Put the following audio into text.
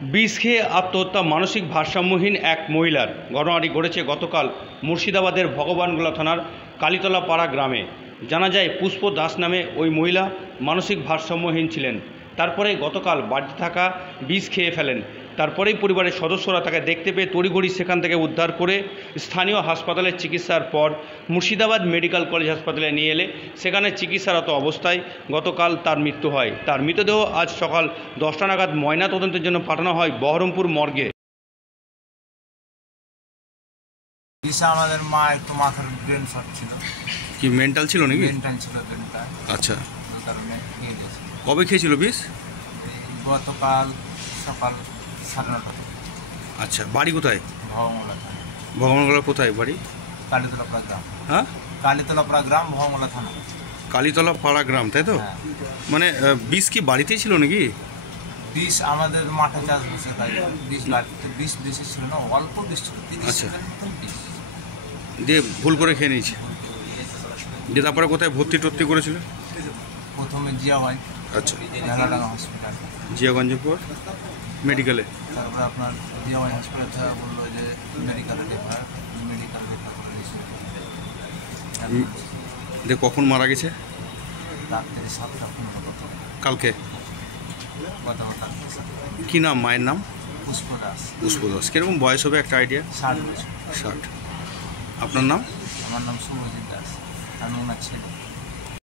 বিষ খেয়ে আত্মহত্যা মানসিক ভারসাম্যহীন এক মহিলার। ঘটনাটি ঘটেছে গতকাল মুর্শিদাবাদের ভগবানগোলা থানার কালীতলা পাড়া গ্রামে। জানা যায় পুষ্প দাস নামে ওই মহিলা মানসিক ভারসাম্যহীন ছিলেন। তারপরে গতকাল বাড়িতে থাকা বিষ খেয়ে ফেলেন। তারপরেই পরিবারের সদস্যরা তাকে দেখতে পেয়ে তড়িঘড়ি সেখান থেকে উদ্ধার করে স্থানীয় হাসপাতালে চিকিৎসার পর মুর্শিদাবাদ মেডিকেল কলেজ হাসপাতালে নিয়ে এলে সেখানে চিকিৎসারত অবস্থায় গতকাল তার মৃত্যু হয়। তার মৃতদেহ আজ সকাল 10টা নাগাদ ময়নাতদন্তের জন্য পাঠানো হয় বহরমপুর মর্গে। আমাদের মা একটু মাথার ব্রেন শট ছিল। কি মেন্টাল ছিল নাকি? মেন্টাল ছিল ব্রেনটা। আচ্ছা, ওই কারণে খেয়ে গেছে। কবে খেয়েছিল বিষ? গতকাল সকাল 9:30 থেকে। আচ্ছা, বাড়ি কোথায়? ভগমলা থানা। ভগবানগোলা কোথায় বাড়ি? কালীতলা পাড়া গ্রাম। হ্যাঁ, কালীতলা পাড়া গ্রাম, ভগমলা থানা। কালীতলা পাড়া গ্রাম, তাই তো? হ্যাঁ। মানে বিষ কি বাড়িতেই ছিল নাকি? বিষ আমাদের মাঠে চাষ বসে খাই। বিষ বাড়িতে বিষ বেশি ছিল না, অল্প বিষ ছিল। 30 আচ্ছা। সেকেন্ড মতন বিষ। দিয়ে ভুল করে খেয়ে নিয়েছে। দিয়ে তারপরে কোথায় ভর্তি করেছিল? প্রথমে জিয়াবাই, আচ্ছা, ঢালাডাঙ্গা হসপিটাল। জিয়াগঞ্জের পর মেডিকেলে। তারপরে আপনার জিয়াবাই হসপিটাল থেকে বললো যে মেডিকেলে রেফার করে দিয়েছিল। দিয়ে কখন মারা গেছে? রাত্রে 7:15 কালকে। গতকাল রাত্রে 7:15। কি নাম মায়ের নাম? পুষ্প দাস। পুষ্প দাস। কিরকম বয়স হবে একটা আইডিয়া? 60 বছর। 60। আপনার নাম? আমার নাম শুভজিৎ দাস, আমি ওনার ছেলে।